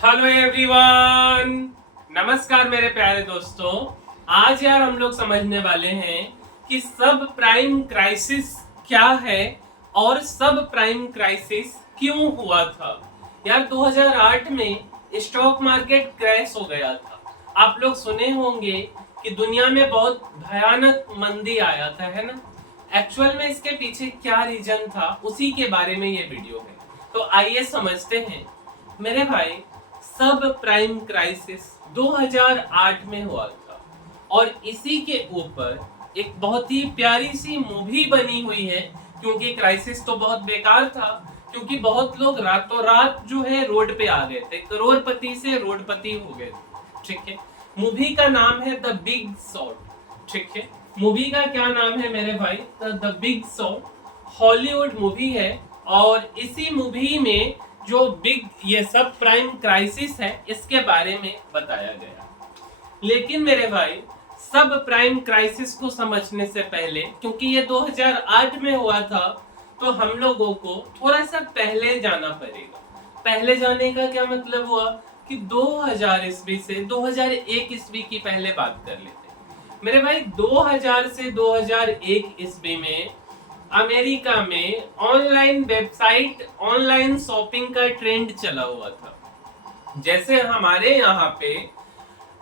Hello everyone, नमस्कार मेरे प्यारे दोस्तों। आज यार हम लोग समझने वाले हैं कि सब प्राइम क्राइसिस क्या है और सब प्राइम क्राइसिस क्यों हुआ था। यार 2008 में स्टॉक मार्केट क्रैश हो गया था। आप लोग सुने होंगे कि दुनिया में बहुत भयानक मंदी आया था, है ना। एक्चुअल में इसके पीछे क्या रीजन था, उसी के बारे में ये वीडियो है। तो आइए समझते हैं मेरे भाई। सब प्राइम क्राइसिस 2008 में हुआ था और इसी के ऊपर एक बहुत ही प्यारी सी मूवी बनी हुई है, क्योंकि क्राइसिस तो बहुत बेकार था। क्योंकि बहुत लोग रातों रात जो है रोड पे आ गए थे, करोड़पति से रोडपति हो गए थे। ठीक है, मूवी का नाम है द बिग शॉट। ठीक है, मूवी का क्या नाम है मेरे भाई? The big shot. Hollywood movie है और इसी मूवी में जो बिग ये सब प्राइम क्राइसिस है इसके बारे में बताया गया। लेकिन मेरे भाई, सब प्राइम क्राइसिस को समझने से पहले, क्योंकि ये 2008 में हुआ था, तो हम लोगों को थोड़ा सा पहले जाना पड़ेगा। पहले जाने का क्या मतलब हुआ कि 2000 ईस्वी से 2001 ईस्वी की पहले बात कर लेते हैं मेरे भाई। 2000 से 2001 ईस्वी में अमेरिका में ऑनलाइन वेबसाइट, ऑनलाइन शॉपिंग का ट्रेंड चला हुआ था। जैसे हमारे यहाँ पे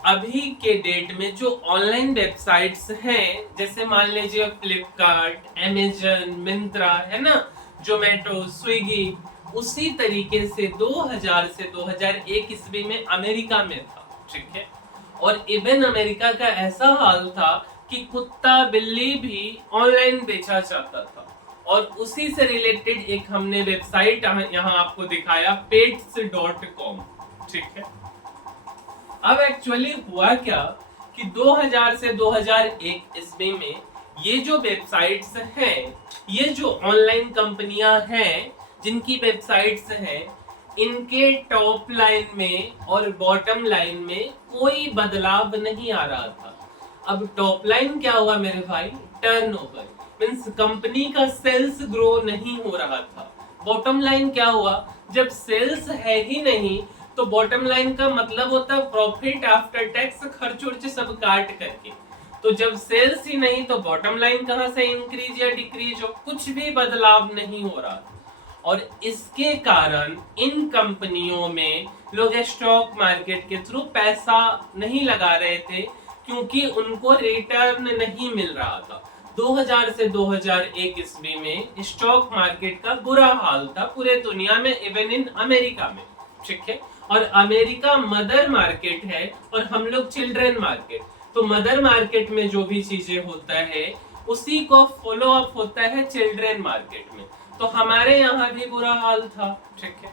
अभी के डेट में जो ऑनलाइन वेबसाइट्स हैं, जैसे मान लीजिए फ्लिपकार्ट, अमेजन, मिंत्रा, है ना, जोमेटो, स्विगी, उसी तरीके से 2000 से 2001 ईस्वी में अमेरिका में था। ठीक है, और इवन अमेरिका का ऐसा हाल था कि कुत्ता बिल्ली भी ऑनलाइन बेचा जाता था। और उसी से रिलेटेड एक हमने वेबसाइट यहाँ आपको दिखाया, pets.com। ठीक है, अब एक्चुअली हुआ क्या कि 2000 से 2001 ईस्वी में ये जो वेबसाइट्स हैं, ये जो ऑनलाइन कंपनियां हैं जिनकी वेबसाइट्स हैं, इनके टॉप लाइन में और बॉटम लाइन में कोई बदलाव नहीं आ रहा था। अब टॉप लाइन क्या हुआ मेरे भाई? टर्नओवर, मींस कंपनी का सेल्स ग्रो नहीं हो रहा था। बॉटम लाइन क्या हुआ? जब सेल्स है ही नहीं तो बॉटम लाइन का मतलब होता है प्रॉफिट आफ्टर टैक्स, खर्च वर्च सब काट करके। तो जब सेल्स ही नहीं तो बॉटम लाइन कहां से इंक्रीज या डिक्रीज हो? कुछ भी बदलाव नहीं हो रहा। और इसके कारण इन कंपनियों में लोग स्टॉक मार्केट के थ्रू पैसा नहीं लगा रहे थे, क्योंकि उनको रिटर्न नहीं मिल रहा था। 2000 से 2001 ईस्वी में स्टॉक मार्केट का बुरा हाल था पूरे दुनिया में, इवन इन अमेरिका में। ठीक है, और अमेरिका मदर मार्केट है और हम लोग चिल्ड्रन मार्केट। तो मदर मार्केट में जो भी चीजें होता है उसी को फॉलो अप होता है चिल्ड्रन मार्केट में। तो हमारे यहाँ भी बुरा हाल था। ठीक है,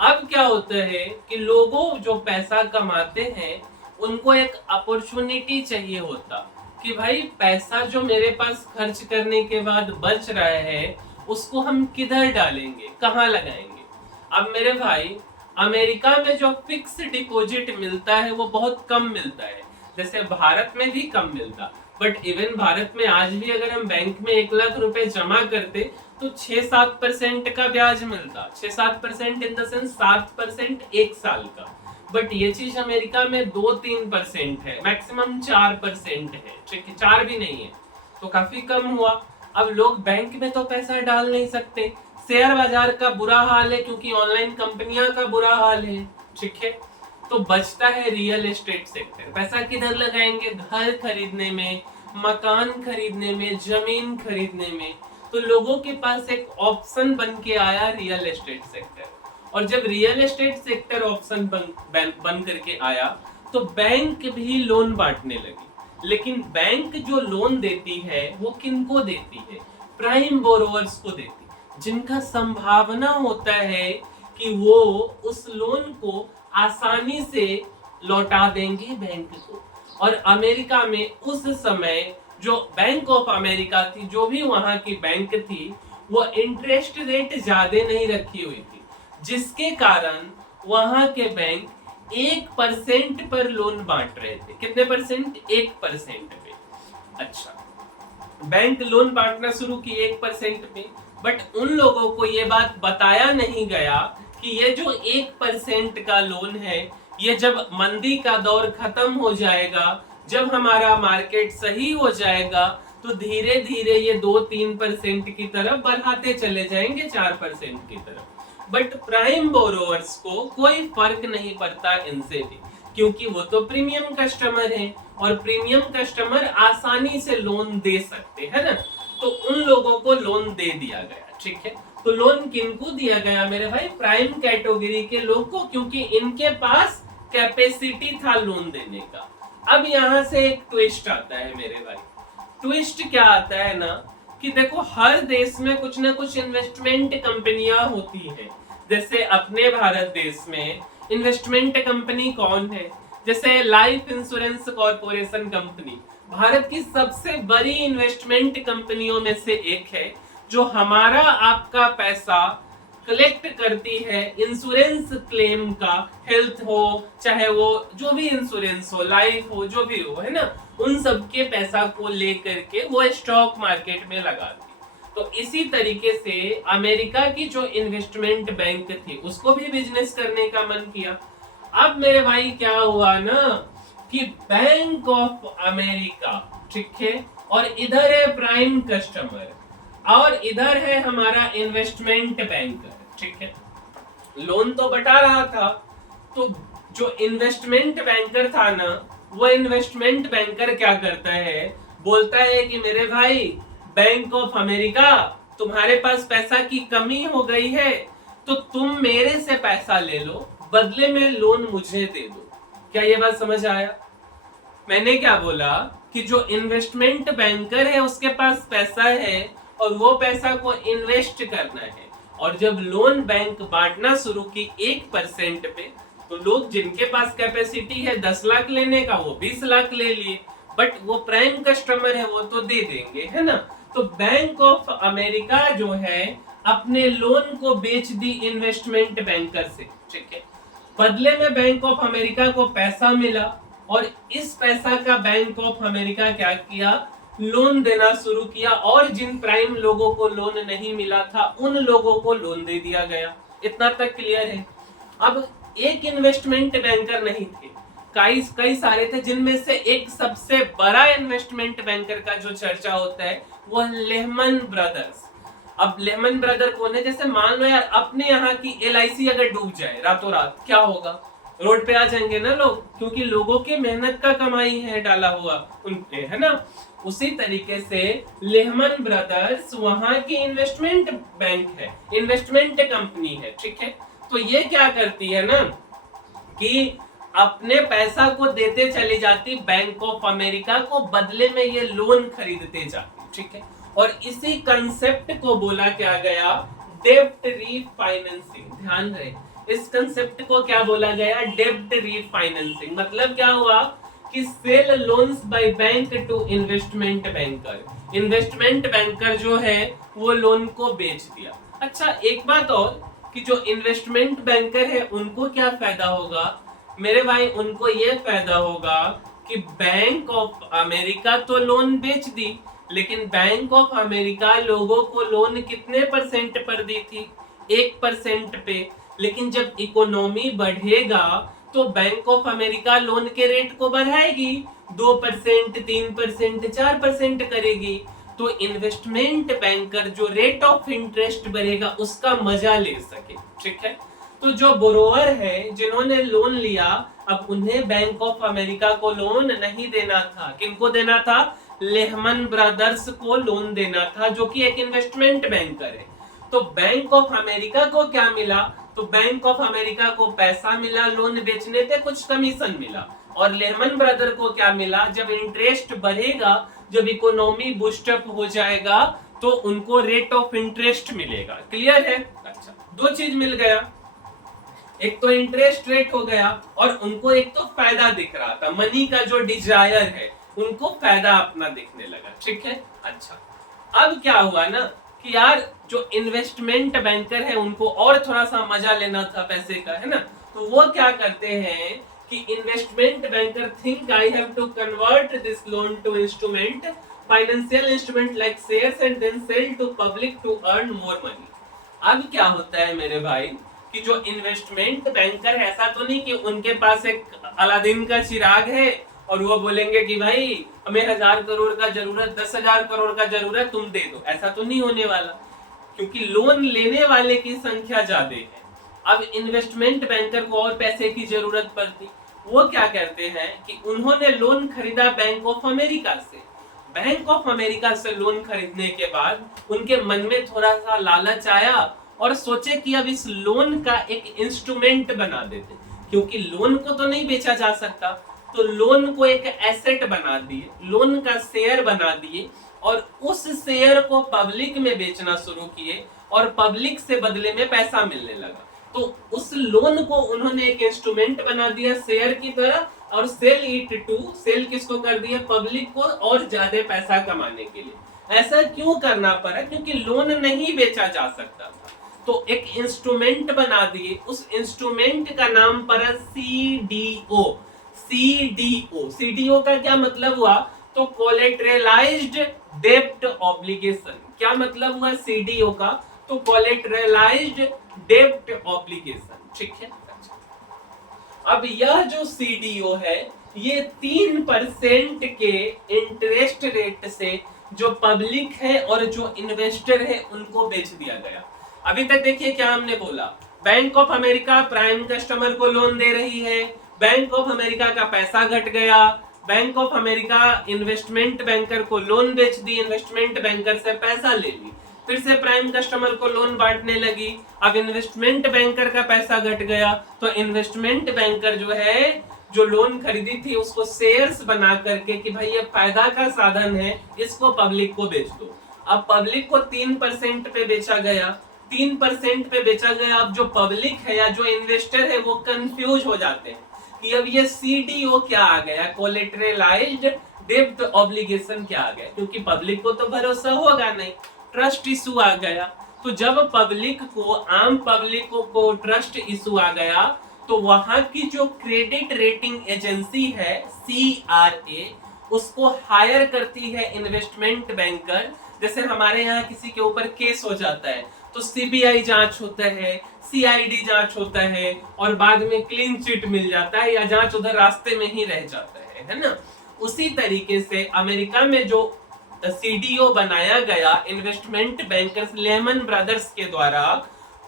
अब क्या होता है कि लोगों जो पैसा कमाते हैं उनको एक अपॉर्चुनिटी चाहिए होता कि भाई पैसा जो मेरे पास खर्च करने के बाद बच रहा है उसको हम किधर डालेंगे, कहाँ लगाएंगे। अब मेरे भाई, अमेरिका में जो फिक्स डिपॉजिट मिलता है वो बहुत कम मिलता है, जैसे भारत में भी कम मिलता। बट इवन भारत में आज भी अगर हम बैंक में 1 लाख रुपए जमा करते तो 6-7% का ब्याज मिलता। 6-7% इन द सेंस 7% एक साल का। बट ये चीज अमेरिका में 2-3% है, मैक्सिमम 4% है। ठीक है, 4 भी नहीं है, तो काफी कम हुआ। अब लोग बैंक में तो पैसा डाल नहीं सकते, शेयर बाजार का बुरा हाल है क्योंकि ऑनलाइन कंपनियां का बुरा हाल है। ठीक है, तो बचता है रियल एस्टेट सेक्टर। पैसा किधर लगाएंगे? घर खरीदने में, मकान खरीदने में, जमीन खरीदने में। तो लोगों के पास एक ऑप्शन बन के आया रियल एस्टेट सेक्टर। और जब रियल एस्टेट सेक्टर ऑप्शन बन करके आया तो बैंक भी लोन बांटने लगी। लेकिन बैंक जो लोन देती है वो किनको देती है? प्राइम बोरोवर्स को देती है, जिनका संभावना होता है कि वो उस लोन को आसानी से लौटा देंगे बैंक को। और अमेरिका में उस समय जो बैंक ऑफ अमेरिका थी, जो भी वहां की बैंक थी, वो इंटरेस्ट रेट ज्यादा नहीं रखी हुई थी, जिसके कारण वहां के बैंक 1% पर लोन बांट रहे थे। कितने परसेंट? 1% पे। अच्छा, बैंक लोन बांटना शुरू किए 1% पे, बट उन लोगों को ये बात बताया नहीं गया कि ये जो 1% का लोन है, ये जब मंदी का दौर खत्म हो जाएगा, जब हमारा मार्केट सही हो जाएगा, तो धीरे धीरे ये 2-3% की तरफ बढ़ाते चले जाएंगे 4% की तरफ। बट प्राइम बोरोवर्स को कोई फर्क नहीं पड़ता इनसे भी, क्योंकि वो तो प्रीमियम कस्टमर हैं और प्रीमियम कस्टमर आसानी से लोन दे सकते हैं ना, तो उन लोगों को लोन दे दिया गया। ठीक है, तो लोन किनको दिया गया मेरे भाई? प्राइम कैटेगरी के लोग को, क्योंकि इनके पास कैपेसिटी था लोन देने का। अब यहाँ से एक ट्विस्ट आता है मेरे भाई। ट्विस्ट क्या आता है ना, कि देखो हर देश में कुछ ना कुछ इन्वेस्टमेंट कंपनियां होती हैं। जैसे अपने भारत देश में इन्वेस्टमेंट कंपनी कौन है? जैसे life insurance corporation company Bharat की सबसे बड़ी इन्वेस्टमेंट कंपनियों में से एक है, जो हमारा आपका पैसा कलेक्ट करती है इंश्योरेंस क्लेम का, हेल्थ हो चाहे वो जो भी इंश्योरेंस हो, लाइफ हो, जो भी हो, है ना, उन सब के पैसा को लेकर के वो स्टॉक मार्केट में लगाती। तो इसी तरीके से अमेरिका की जो इन्वेस्टमेंट बैंक थी, उसको भी बिजनेस करने का मन किया। अब मेरे भाई क्या हुआ ना, कि बैंक ऑफ अमेरिका, ठीक है, और इधर है प्राइम कस्टमर और इधर है हमारा इन्वेस्टमेंट बैंकर, ठीक है, लोन तो बटा रहा था। तो जो इन्वेस्टमेंट बैंकर था ना, वो इन्वेस्टमेंट बैंकर क्या करता है, बोलता है कि मेरे भाई बैंक ऑफ अमेरिका, तुम्हारे पास पैसा की कमी हो गई है, तो तुम मेरे से पैसा ले लो, बदले में लोन मुझे दे दो। क्या ये बात समझ आया? मैंने क्या बोला कि जो इन्वेस्टमेंट बैंकर है उसके पास पैसा है और वो पैसा को इन्वेस्ट करना है, और जब लोन बैंक बांटना शुरू की 1% पे, तो लोग जिनके पास कैपेसिटी है 10 लाख लेने का, वो 20 लाख ले लिए, बट वो प्राइम कस्टमर है, वो तो दे देंगे, है ना। तो बैंक ऑफ अमेरिका जो है अपने लोन को बेच दी इन्वेस्टमेंट बैंकर से, ठीक है, बदले में बैंक ऑफ अमेरिका को पैसा मिला, और इस पैसा का बैंक ऑफ अमेरिका क्या किया, लोन देना शुरू किया, और जिन प्राइम लोगों को लोन नहीं मिला था उन लोगों को लोन दे दिया गया। इतना तक क्लियर है? अब एक इन्वेस्टमेंट बैंकर नहीं थे, कई सारे थे, जिनमें से एक सबसे बड़ा इन्वेस्टमेंट बैंकर का जो चर्चा होता है वो लेहमन ब्रदर्स। अब लेहमन ब्रदर कौन है? जैसे मान लो यार अपने यहाँ की LIC अगर डूब जाए रातों रात, क्या होगा? रोड पे आ जाएंगे ना लोग, क्योंकि लोगों की मेहनत का कमाई है डाला हुआ उनपे, है ना। उसी तरीके से लेहमन ब्रदर्स वहां की इन्वेस्टमेंट बैंक है, इन्वेस्टमेंट कंपनी है, ठीक है। तो ये क्या करती है ना, कि अपने पैसा को देते चली जाती बैंक ऑफ अमेरिका को, बदले में ये लोन खरीदते जाती, ठीक है। और इसी कंसेप्ट को बोला क्या गया, डेब्ट रीफाइनेंसिंग। ध्यान रहे, इस कंसेप्ट को क्या बोला गया, डेब्ट रीफाइनेंसिंग। मतलब क्या हुआ कि sell loans by bank to investment banker. Investment banker जो है वो लोन को बेच दिया। अच्छा एक बात और, कि जो इन्वेस्टमेंट बैंकर है उनको क्या फायदा होगा मेरे भाई? उनको ये फायदा होगा कि बैंक ऑफ अमेरिका तो लोन बेच दी, लेकिन बैंक ऑफ अमेरिका लोगों को लोन कितने % पर दी थी? 1% पे। लेकिन जब इकोनॉमी बढ़ेगा तो बैंक ऑफ अमेरिका लोन के रेट को बढ़ाएगी, 2%, 3%, 4% करेगी। तो इन्वेस्टमेंट बैंकर जो रेट ऑफ इंटरेस्ट बढ़ेगा उसका मजा ले सके, ठीक है। तो जो बोरोवर है जिन्होंने लोन लिया, अब उन्हें बैंक ऑफ अमेरिका को लोन नहीं देना था। किनको देना था? लेहमन ब्रदर्स को लोन देना था, जो कि एक इन्वेस्टमेंट बैंकर है। तो बैंक ऑफ अमेरिका को क्या मिला? तो बैंक ऑफ अमेरिका को पैसा मिला, लोन बेचने पे कुछ कमीशन मिला। और लेहमन ब्रदर को क्या मिला? जब इंटरेस्ट बढ़ेगा, जब इकोनॉमी बूस्टअप हो जाएगा, तो उनको रेट ऑफ इंटरेस्ट मिलेगा। क्लियर है? अच्छा, दो चीज मिल गया, एक तो इंटरेस्ट रेट हो गया, और उनको एक तो फायदा दिख रहा था, मनी का जो डिजायर है उनको फायदा अपना दिखने लगा, ठीक है। अच्छा अब क्या हुआ ना, कि यार जो इन्वेस्टमेंट बैंकर है उनको और थोड़ा सा मजा लेना था पैसे का, है ना। तो वो क्या करते हैं कि investment banker think I have to convert this loan to instrument, financial instrument like shares, and then sell to public to earn more money. अब क्या होता है मेरे भाई, कि जो इन्वेस्टमेंट बैंकर है, ऐसा तो नहीं कि उनके पास एक अलादीन का चिराग है और वो बोलेंगे कि भाई हमें 1000 करोड़ का जरूरत, 10,000 करोड़ का जरूरत, तुम दे दो। ऐसा तो नहीं होने वाला, क्योंकि लोन लेने वाले की संख्या ज्यादा है। अब इन्वेस्टमेंट बैंकर को और पैसे की जरूरत पड़ती, वो क्या करते हैं कि उन्होंने लोन खरीदा बैंक ऑफ अमेरिका से। बैंक ऑफ अमेरिका से लोन खरीदने के बाद उनके मन में थोड़ा सा लालच आया और सोचे कि अब इस लोन का एक इंस्ट्रूमेंट बना देते, क्योंकि लोन को तो नहीं बेचा जा सकता, तो लोन को एक एसेट बना दिए, लोन का शेयर बना दिए और उस शेयर को पब्लिक में बेचना शुरू किए और पब्लिक से बदले में पैसा मिलने लगा। तो उस लोन को उन्होंने एक इंस्ट्रूमेंट बना दिया शेयर की तरह, और सेल इट टू, सेल किसको कर दिया, पब्लिक को, और ज्यादा पैसा कमाने के लिए। ऐसा क्यों करना पड़ा, क्योंकि लोन नहीं बेचा जा सकता था, तो एक इंस्ट्रूमेंट बना दिए। उस इंस्ट्रूमेंट का नाम पड़ा सीडीओ। सीडीओ, सीडीओ का क्या मतलब हुआ, तो कोलेटरलाइज्ड डेब्ट ऑब्लिगेशन। क्या मतलब हुआ सीडीओ का, तो कोलेटरलाइज्ड डेब्ट ऑब्लिगेशन। ठीक है। अब यह जो सीडीओ है, ये 3% के इंटरेस्ट रेट से जो पब्लिक है और जो इन्वेस्टर है उनको बेच दिया गया। अभी तक देखिए क्या हमने बोला, bank of America prime customer को लोन दे रही है, बैंक ऑफ अमेरिका का पैसा घट गया, bank of America investment banker को लोन बेच दी, इन्वेस्टमेंट बैंकर से पैसा ले ली, फिर से प्राइम कस्टमर को लोन बांटने लगी। अब इन्वेस्टमेंट बैंकर का पैसा घट गया, तो इन्वेस्टमेंट बैंकर जो है, जो लोन खरीदी थी उसको शेयर्स बना करके कि भाई ये फायदा का साधन है, इसको पब्लिक को बेच दो। अब पब्लिक को 3% पे बेचा गया, 3% पे बेचा गया। अब जो पब्लिक है या जो इन्वेस्टर है वो कंफ्यूज हो जाते हैं कि अब ये सीडीओ क्या आ गया, कोलेटरलाइज्ड डेब्ट ऑब्लिगेशन क्या आ गया, क्योंकि पब्लिक को तो भरोसा होगा नहीं, ट्रस्ट इशू आ गया। तो जब पब्लिक को, आम पब्लिक को ट्रस्ट इशू आ गया, तो वहां की जो क्रेडिट रेटिंग एजेंसी है CRA, उसको हायर करती है इन्वेस्टमेंट बैंकर। जैसे हमारे यहाँ किसी के ऊपर केस हो जाता है तो CBI जांच होता है, CID जांच होता है, और बाद में क्लीन चिट मिल जाता है या जांच उधर रास्ते में ही रह जाता है ना। उसी तरीके से अमेरिका में जो सीडीओ बनाया गया इन्वेस्टमेंट बैंकर्स लेमन ब्रदर्स के द्वारा,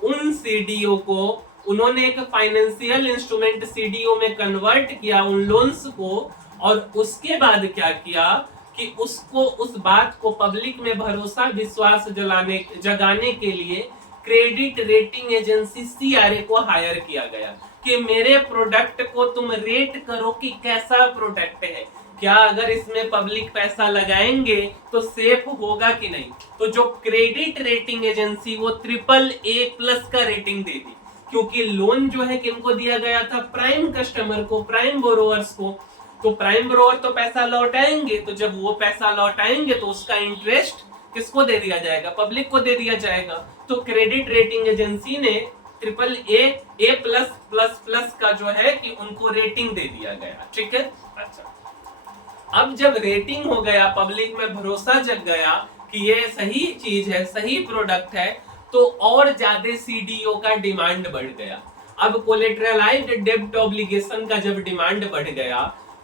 उन सीडीओ को उन्होंने एक फाइनेंशियल इंस्ट्रूमेंट सीडीओ में कन्वर्ट किया, उन लोन्स को, और उसके बाद क्या किया कि उसको, उस बात को पब्लिक में भरोसा विश्वास जगाने के लिए क्रेडिट रेटिंग एजेंसी CRA को हायर किया गया कि मेरे प्रोडक्ट को तुम रेट करो कि कैसा प्रोडक्ट है, क्या अगर इसमें पब्लिक पैसा लगाएंगे तो सेफ होगा कि नहीं। तो जो क्रेडिट रेटिंग एजेंसी, वो AAA+ का रेटिंग दे दी, क्योंकि लोन जो है किनको दिया गया था, प्राइम कस्टमर को, प्राइम बोरोवर्स को। तो प्राइम बोरोवर तो पैसा लौटाएंगे, तो जब वो पैसा लौटाएंगे तो उसका इंटरेस्ट किसको दे दिया जाएगा, पब्लिक को दे दिया जाएगा। तो क्रेडिट रेटिंग एजेंसी ने AAA+++ का जो है कि उनको रेटिंग दे दिया गया। ठीक है। अच्छा, अब जब रेटिंग हो गया, पब्लिक में भरोसा जग गया कि ये सही चीज है, सही प्रोडक्ट है, तो और ज्यादा सीडीओ का डिमांड बढ़ गया। अब कोलेटरलाइज्ड डेब्ट ऑब्लिगेशन का जब डिमांड बढ़ गया,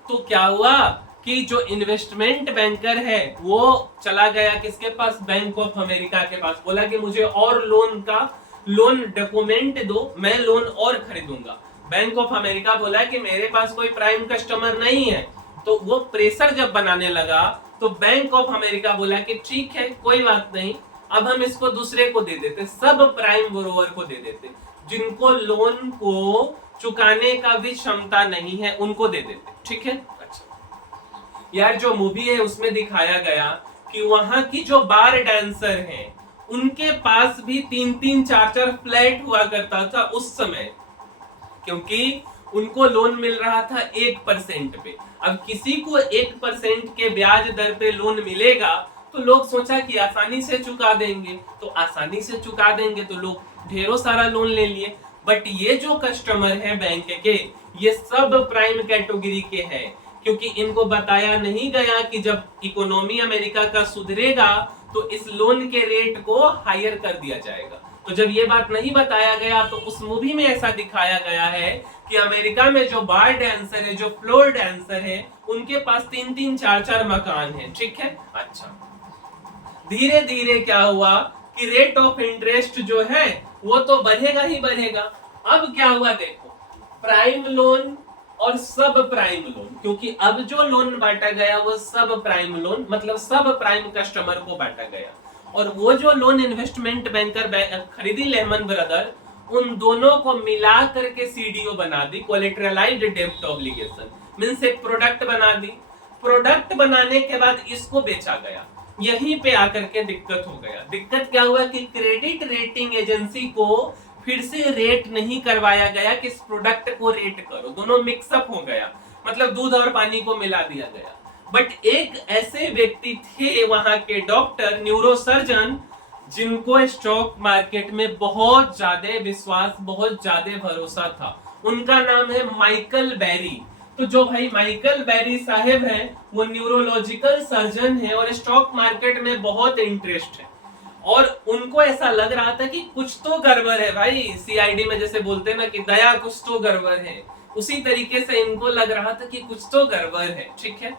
तो क्या हुआ कि जो इन्वेस्टमेंट बैंकर है वो चला गया किसके पास, बैंक ऑफ अमेरिका के पास, बोला कि मुझे और लोन डॉक्यूमेंट दो, मैं लोन और खरीदूंगा। बैंक ऑफ अमेरिका बोला कि मेरे पास कोई प्राइम कस्टमर नहीं है, तो वो प्रेशर जब बनाने लगा तो बैंक ऑफ अमेरिका बोला कि ठीक है, कोई बात नहीं, अब हम इसको दूसरे को दे देते, सब प्राइम बोरोवर को दे देते, जिनको लोन को चुकाने का भी क्षमता नहीं है उनको दे देते। ठीक है। अच्छा यार, जो मूवी है उसमें दिखाया गया कि वहां की जो बार डांसर हैं उनके पास भी 3-3, 4-4 फ्लैट हुआ करता था उस समय, क्योंकि उनको लोन मिल रहा था 1% पे। अब किसी को 1% के ब्याज दर पे लोन मिलेगा तो लोग सोचा कि आसानी से चुका देंगे, तो आसानी से चुका देंगे तो लोग ढेरों सारा लोन ले लिए। बट ये जो कस्टमर है बैंक के, ये सब प्राइम कैटेगरी के हैं, क्योंकि इनको बताया नहीं गया कि जब इकोनॉमी अमेरिका का सुधरेगा तो इस लोन के रेट को हायर कर दिया जाएगा। तो तो जब ये बात नहीं बताया गया तो उस मूवी में ऐसा दिखाया गया है कि अमेरिका में जो बार डांसर है, जो फ्लोर डांसर है, उनके पास 3-3 4-4 मकान है। ठीक है, अच्छा। धीरे धीरे क्या हुआ कि रेट ऑफ इंटरेस्ट जो है वो तो बढ़ेगा ही बढ़ेगा। अब क्या हुआ देखो, प्राइम लोन और सब प्राइम लोन, क्योंकि अब जो लोन बांटा गया वो सब प्राइम लोन, मतलब सब प्राइम कस्टमर को बांटा गया। और वो जो लोन इन्वेस्टमेंट बैंकर खरीदी लेहमन ब्रदर, उन दोनों को मिला करके सीडीओ बना दी, कोलेटरलाइज्ड डेब्ट ऑब्लिगेशन, मींस एक प्रोडक्ट बना दी। प्रोडक्ट बनाने के बाद इसको बेचा गया। यहीं पे आकर के दिक्कत हो गया। दिक्कत क्या हुआ कि क्रेडिट रेटिंग एजेंसी को फिर से रेट नहीं करवाया गया कि इस प्रोडक्ट को रेट करो, दोनों मिक्सअप हो गया, मतलब दूध और पानी को मिला दिया गया। बट एक ऐसे व्यक्ति थे वहां के डॉक्टर, न्यूरोसर्जन, जिनको स्टॉक मार्केट में बहुत ज्यादा विश्वास, बहुत ज्यादा भरोसा था। उनका नाम है माइकल बेरी। तो जो भाई माइकल बेरी साहब हैं, वो न्यूरोलॉजिकल सर्जन है और स्टॉक मार्केट में बहुत इंटरेस्ट है। और उनको ऐसा लग रहा था कि कुछ तो गड़बड़ है भाई, सीआईडी में जैसे बोलते हैं ना कि दया कुछ तो गड़बड़ है, उसी तरीके से इनको लग रहा था कि कुछ तो गड़बड़ है। ठीक है,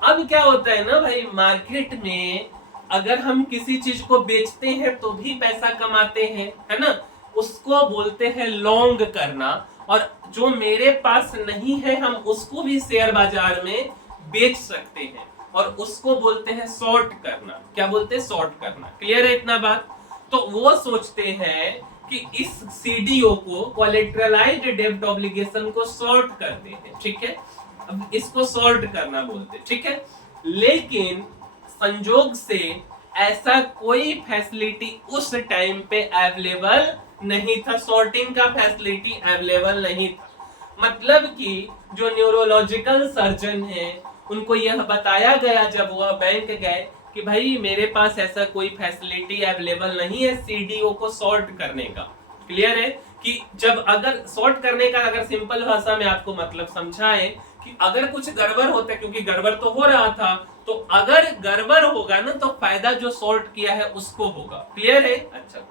अब क्या होता है ना भाई, मार्केट में अगर हम किसी चीज को बेचते हैं तो भी पैसा कमाते हैं, है ना, उसको बोलते हैं लॉन्ग करना। और जो मेरे पास नहीं है हम उसको भी शेयर बाजार में बेच सकते हैं, और उसको बोलते हैं शॉर्ट करना। क्या बोलते हैं? शॉर्ट करना। क्लियर है इतना बात? तो वो सोचते हैं कि इस सीडीओ को, कोलेटरलाइज्ड डेब्ट ऑब्लिगेशन को शॉर्ट करते हैं। ठीक है, अब इसको शॉर्ट करना बोलते हैं। ठीक है, लेकिन संजोग से ऐसा कोई फैसिलिटी उस टाइम पे अवेलेबल नहीं था, शॉर्टिंग का फैसिलिटी अवेलेबल नहीं था। मतलब कि जो न्यूरोलॉजिकल सर्जन है उनको यह बताया गया जब वह बैंक गए कि भाई मेरे पास ऐसा कोई फैसिलिटी अवेलेबल नहीं है सीडीओ को शॉर्ट करने का। क्लियर है कि जब अगर शॉर्ट करने का, अगर सिंपल भाषा में आपको मतलब समझाएं कि अगर कुछ गड़बड़ होता है, क्योंकि गड़बड़ तो हो रहा था, तो अगर गड़बड़ होगा ना तो फायदा जो शॉर्ट किया है उसको होगा। क्लियर है? अच्छा,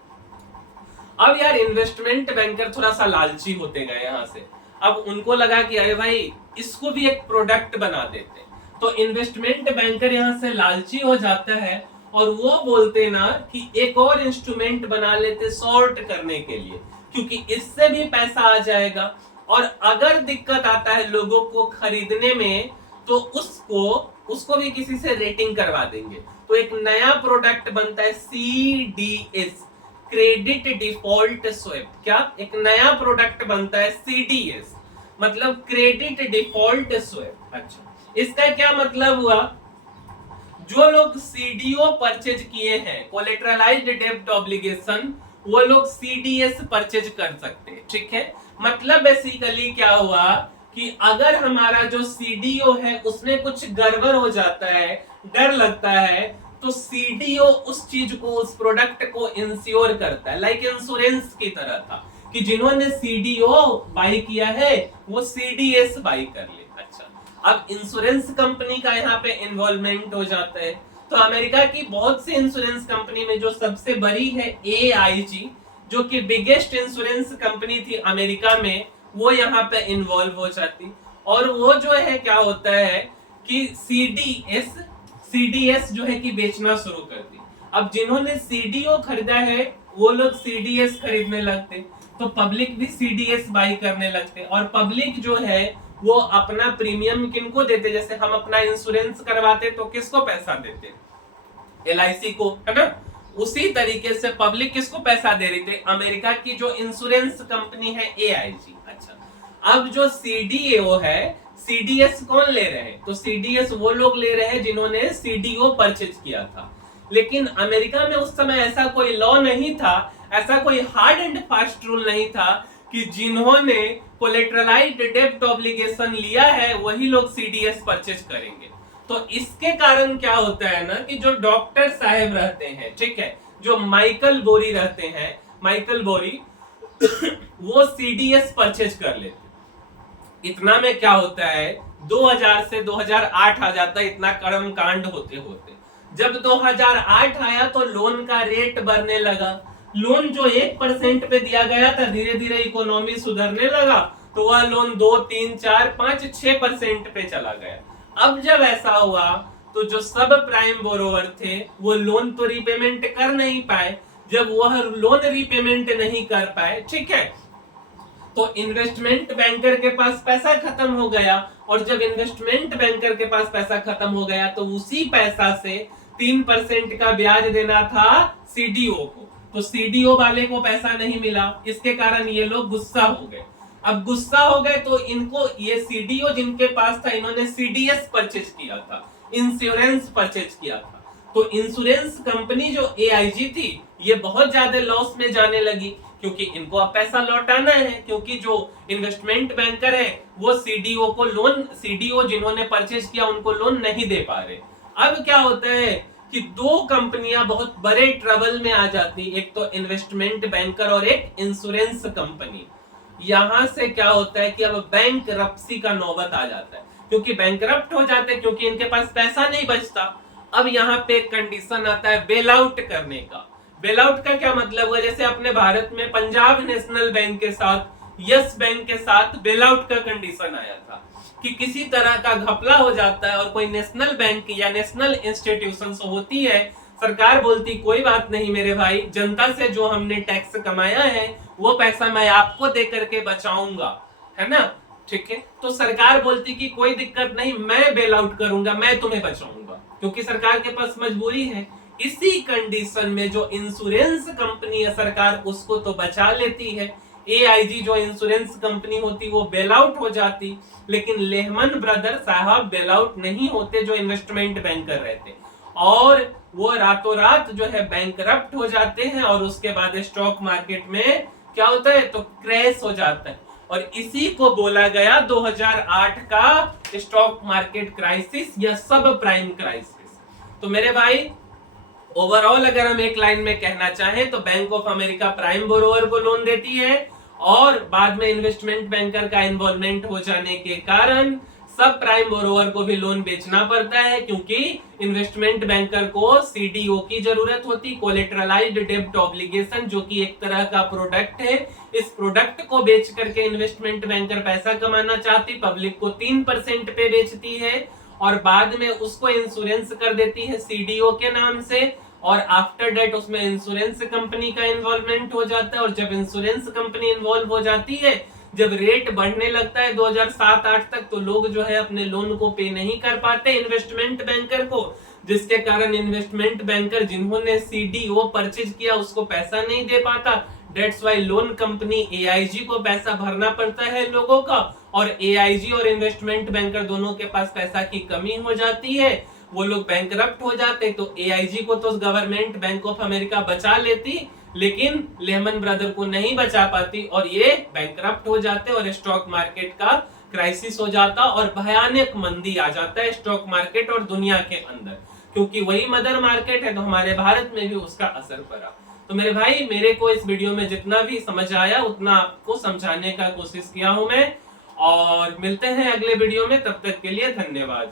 अब यार इन्वेस्टमेंट बैंकर थोड़ा सा लालची होते गए यहाँ से। अब उनको लगा कि अरे भाई इसको भी एक प्रोडक्ट बना देते, तो इन्वेस्टमेंट बैंकर यहाँ से लालची हो जाता है और वो बोलते ना कि एक और इंस्ट्रूमेंट बना लेते शॉर्ट करने के लिए, क्योंकि इससे भी पैसा आ जाएगा और अगर दिक्कत आता है लोगों को खरीदने में तो उसको भी किसी से रेटिंग करवा देंगे। तो एक नया प्रोडक्ट बनता है सीडीएस, क्रेडिट डिफॉल्ट स्वैप। क्या? एक नया प्रोडक्ट बनता है सीडीएस, मतलब क्रेडिट डिफॉल्ट स्वैप। अच्छा, इसका क्या मतलब हुआ? जो लोग सीडीओ परचेज किए हैं, कोलेटरलाइज्ड डेब्ट ऑब्लिगेशन, वो लोग सीडीएस परचेज कर सकते हैं। ठीक है, मतलब बेसिकली क्या हुआ कि अगर हमारा जो सीडीओ है उसमें कुछ गड़बड़ हो जाता है, डर लगता है, तो सीडीओ उस चीज को, उस प्रोडक्ट को इंश्योर करता है, लाइक इंश्योरेंस की तरह था कि जिन्होंने सीडीओ बाई किया है वो सीडीएस बाई कर ले। अच्छा, अब इंश्योरेंस कंपनी का यहाँ पे इन्वॉल्वमेंट हो जाता है। तो अमेरिका की बहुत सी इंश्योरेंस कंपनी में जो सबसे बड़ी है AIG, जो कि बिगेस्ट इंश्योरेंस कंपनी थी अमेरिका में, वो यहाँ पे इन्वॉल्व हो जाती। और वो जो है क्या होता है कि सीडीएस जो है कि बेचना शुरू कर दी। अब जिन्होंने सीडीओ खरीदा है वो लोग सीडीएस खरीदने लगते, तो पब्लिक भी सीडीएस बाई करने लगते। और पब्लिक जो है वो अपना प्रीमियम किनको देते? जैसे हम अपना इंश्योरेंस करवाते तो किसको पैसा देते? LIC को, है ना? उसी तरीके से पब्लिक किसको पैसा दे रही थी? अमेरिका की जो इंश्योरेंस कंपनी है AIG। अच्छा, अब जो सीडीओ है, सीडीएस कौन ले रहे हैं? तो सीडीएस वो लोग ले रहे हैं जिन्होंने सीडीओ परचेज किया था। लेकिन अमेरिका में उस समय ऐसा कोई लॉ नहीं था, ऐसा कोई हार्ड एंड फास्ट रूल नहीं था कि जिन्होंने कोलेटरलाइज्ड डेब्ट ऑब्लिगेशन लिया है वही लोग सीडीएस परचेज करेंगे। तो इसके कारण क्या होता है ना कि जो डॉक्टर साहब रहते हैं, ठीक है, जो माइकल बोरी रहते हैं, माइकल बोरी वो सीडीएस परचेज कर लेते। इतना में क्या होता है, 2000 से 2008 आ जाता है, इतना कर्म कांड होते होते जब 2008 आया तो लोन का रेट बढ़ने लगा। लोन जो 1% पे दिया गया था, धीरे धीरे इकोनॉमी सुधरने लगा तो वह लोन 2, 3, 4, 5, 6% पे चला गया। अब जब ऐसा हुआ तो जो सब प्राइम बोरोवर थे वो लोन तो रीपेमेंट कर नहीं पाए। जब वह लोन रीपेमेंट नहीं कर पाए, ठीक है, तो इन्वेस्टमेंट बैंकर के पास पैसा खत्म हो गया। और जब इन्वेस्टमेंट बैंकर के पास पैसा खत्म हो गया तो उसी पैसा से 3% का ब्याज देना था सीडीओ को, तो सीडीओ वाले को पैसा नहीं मिला। इसके कारण ये लोग गुस्सा हो गए। अब गुस्सा हो गए तो इनको, ये सीडीओ जिनके पास था, इन्होंने सीडीएस परचेज किया था, इंश्योरेंस परचेज किया था। तो इंश्योरेंस कंपनी जो एआईजी थी ये बहुत ज्यादा लॉस में जाने लगी, क्योंकि इनको अब पैसा लौटाना है, क्योंकि जो इन्वेस्टमेंट बैंकर है वो सीडीओ को लोन, सीडीओ जिन्होंने परचेज किया उनको लोन नहीं दे पा रहे। अब क्या होता है कि दो कंपनियां बहुत बड़े ट्रबल में आ जाती, एक तो इन्वेस्टमेंट बैंकर और एक इंश्योरेंस कंपनी। यहां से क्या होता है कि अब बैंकरप्सी का नौबत आ जाता है, क्योंकि बैंकरप्ट हो जाते हैं, क्योंकि इनके पास पैसा नहीं बचता। अब यहाँ पे एक कंडीशन आता है बेल आउट करने का। बेल आउट का क्या मतलब हुआ, जैसे अपने भारत में पंजाब नेशनल बैंक के साथ, यस बैंक के साथ बेल आउट का कंडीशन आया था कि किसी तरह का घपला हो जाता है और कोई नेशनल बैंक या नेशनल इंस्टीट्यूशन होती है, सरकार बोलती कोई बात नहीं मेरे भाई, जनता से जो हमने टैक्स कमाया है वो पैसा मैं आपको दे करके बचाऊंगा, है ना, ठीक है। तो सरकार बोलती कि कोई दिक्कत नहीं, मैं बेल आउट करूंगा, मैं तुम्हें बचाऊंगा, क्योंकि सरकार के पास मजबूरी है। इसी कंडीशन में जो इंश्योरेंस कंपनी है सरकार उसको तो बचा लेती है, एआईजी जो इंश्योरेंस कंपनी होती वो बेल आउट हो जाती, लेकिन लेहमन ब्रदर साहब बेल आउट नहीं होते, जो इन्वेस्टमेंट बैंकर रहते, और वो रातों रात जो है बैंकरप्ट हो जाते हैं। और उसके बाद स्टॉक मार्केट में क्या होता है, तो क्रैश हो जाता है। और इसी को बोला गया 2008 का स्टॉक मार्केट क्राइसिस या सब प्राइम क्राइसिस। तो मेरे भाई ओवरऑल अगर हम एक लाइन में कहना चाहें तो bank of America prime borrower को लोन देती है, और बाद में इन्वेस्टमेंट बैंकर का इन्वॉल्वमेंट हो जाने के कारण सब प्राइम बोरोवर को भी लोन बेचना पड़ता है, क्योंकि इन्वेस्टमेंट बैंकर को सीडीओ की जरूरत होती, कोलेटरलाइज्ड डेब्ट ऑब्लिगेशन, जो कि एक तरह का प्रोडक्ट है। इस प्रोडक्ट को बेच करके इन्वेस्टमेंट बैंकर पैसा कमाना चाहती, पब्लिक को 3% पे बेचती है, और बाद में उसको इंश्योरेंस कर देती है सीडीओ के नाम से, और आफ्टर डेट उसमें इंश्योरेंस कंपनी का इन्वॉल्वमेंट हो जाता है। और जब इंश्योरेंस कंपनी इन्वॉल्व हो जाती है, जब रेट बढ़ने लगता है 2007-8 तक, तो लोग जो है अपने लोन को पे नहीं कर पाते इन्वेस्टमेंट बैंकर को, जिसके कारण इन्वेस्टमेंट बैंकर जिन्होंने सीडीओ परचेज किया उसको पैसा नहीं दे पाता। That's why loan company AIG को पैसा भरना पड़ता है लोगों का, और एआईजी और इन्वेस्टमेंट बैंकर दोनों के पास पैसा की कमी हो जाती है, वो लोग बैंकरप्ट हो जाते। तो एआईजी को तो गवर्नमेंट बैंक ऑफ अमेरिका बचा लेती, लेकिन लेहमन ब्रदर को नहीं बचा पाती, और ये बैंकरप्ट हो जाते और स्टॉक मार्केट का क्राइसिस हो जाता और भयानक मंदी आ जाता है स्टॉक मार्केट और दुनिया के अंदर, क्योंकि वही मदर मार्केट है, तो हमारे भारत में भी उसका असर पड़ा। तो मेरे भाई, मेरे को इस वीडियो में जितना भी समझ आया उतना आपको समझाने का कोशिश किया हूं मैं, और मिलते हैं अगले वीडियो में, तब तक के लिए धन्यवाद।